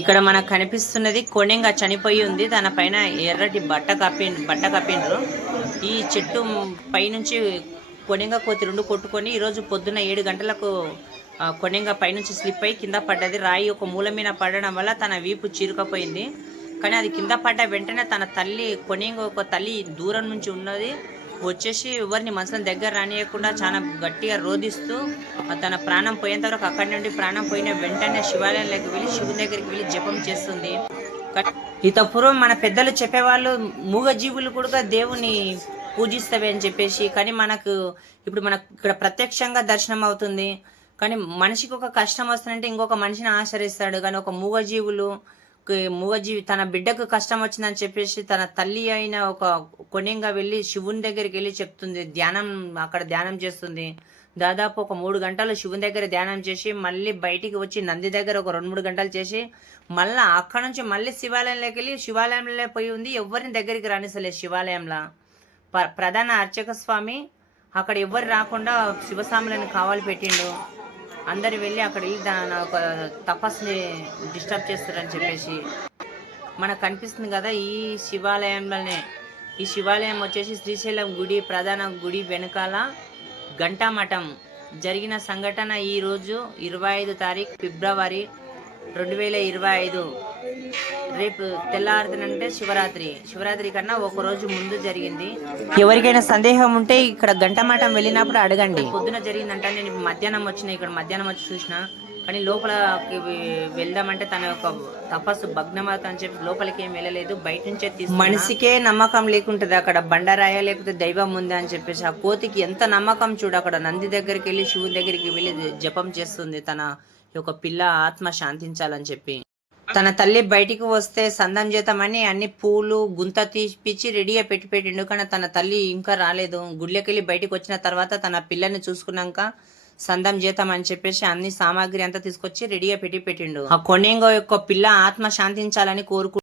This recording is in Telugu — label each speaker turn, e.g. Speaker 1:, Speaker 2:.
Speaker 1: ఇక్కడ మనకు కనిపిస్తున్నది కొనెంగా చనిపోయి ఉంది. దానిపైన ఎర్రటి బట్ట కప్పి బట్ట కప్పిండ్రు ఈ చెట్టు పైనుంచి కొనెంగా కోతి రెండు కొట్టుకొని ఈరోజు పొద్దున్న ఏడు గంటలకు కొనెంగా పైనుంచి స్లిప్ అయి కింద పడ్డది. రాయి ఒక మూల మీద పడడం వల్ల తన వీపు చీరుకపోయింది. కానీ అది కింద పడ్డ వెంటనే తన తల్లి కొనెంగ ఒక తల్లి దూరం నుంచి ఉన్నది. వచ్చేసి ఎవరిని మనసులో దగ్గర రానియకుండా చాలా గట్టిగా రోధిస్తూ తన ప్రాణం పోయేంత వరకు అక్కడి నుండి ప్రాణం పోయిన వెంటనే శివాలయంలోకి వెళ్ళి శివుని దగ్గరికి వెళ్ళి జపం చేస్తుంది. ఇత పూర్వం మన పెద్దలు చెప్పేవాళ్ళు మూగజీవులు కూడా దేవుని పూజిస్తవే అని చెప్పేసి కానీ మనకు ఇప్పుడు మనకు ఇక్కడ ప్రత్యక్షంగా దర్శనం అవుతుంది. కానీ మనిషికి ఒక కష్టం వస్తుందంటే ఇంకొక మనిషిని ఆశ్రయిస్తాడు. కానీ ఒక మూగజీవులు మూగజీవి తన బిడ్డకు కష్టం వచ్చిందని చెప్పేసి తన తల్లి అయిన ఒక కొనింగా వెళ్ళి శివుని దగ్గరికి వెళ్ళి చెప్తుంది. ధ్యానం అక్కడ ధ్యానం చేస్తుంది. దాదాపు ఒక మూడు గంటలు శివుని దగ్గర ధ్యానం చేసి మళ్ళీ బయటికి వచ్చి నంది దగ్గర ఒక రెండు మూడు గంటలు చేసి మళ్ళీ అక్కడ నుంచి మళ్ళీ శివాలయంలోకి వెళ్ళి శివాలయంలో పోయి ఉంది ఎవరిని దగ్గరికి రానిసలేదు శివాలయంలో. ప్ర ప్రధాన అర్చక స్వామి అక్కడ ఎవ్వరు రాకుండా శివస్వాములను కావాలి పెట్టిండు. అందరు వెళ్ళి అక్కడ వెళ్ళి దాని ఒక తపస్సుని డిస్టర్బ్ చేస్తారని చెప్పేసి మనకు కనిపిస్తుంది కదా ఈ శివాలయంలోనే. ఈ శివాలయం వచ్చేసి శ్రీశైలం గుడి ప్రధాన గుడి వెనకాల గంటా మఠం జరిగిన సంఘటన ఈరోజు ఇరవై ఐదు తారీఖు ఫిబ్రవరి రెండు వేల ఇరవై ఐదు. రేపు తెల్లారుతుందంటే శివరాత్రి. శివరాత్రి కన్నా ఒక రోజు ముందు జరిగింది. ఎవరికైనా సందేహం ఉంటే ఇక్కడ గంటమాటం వెళ్ళినప్పుడు అడగండి. పొద్దున జరిగిందంటే నేను మధ్యాహ్నం వచ్చిన ఇక్కడ మధ్యాహ్నం వచ్చి చూసిన. కానీ లోపలకి వెళ్దామంటే తన యొక్క తపస్సు భగ్నమవుతా అని చెప్పి లోపలికి ఏం వెళ్ళలేదు. బయట నుంచే తీసుకు మనిషికే నమ్మకం లేకుంటది అక్కడ. బండరాయ లేకపోతే దైవం ఉందా అని చెప్పేసి ఆ కోతికి ఎంత నమ్మకం చూడు అక్కడ. నంది దగ్గరికి వెళ్ళి శివుని దగ్గరికి వెళ్ళి జపం చేస్తుంది తన యొక్క పిల్ల ఆత్మ శాంతించాలని చెప్పి. తన తల్లి బయటికి వస్తే సందం చేద్దామని అన్ని పూలు గుంత తీపిచ్చి రెడీగా పెట్టి పెట్టిండు కానీ తన తల్లి ఇంకా రాలేదు. గుళ్ళకెళ్ళి బయటికి వచ్చిన తర్వాత తన పిల్లల్ని చూసుకున్నాక సందం చేద్దామని చెప్పేసి అన్ని సామాగ్రి అంతా తీసుకొచ్చి రెడీగా పెట్టి పెట్టిండు. ఆ కొనేంగో యొక్క పిల్ల ఆత్మ శాంతించాలని కోరుకు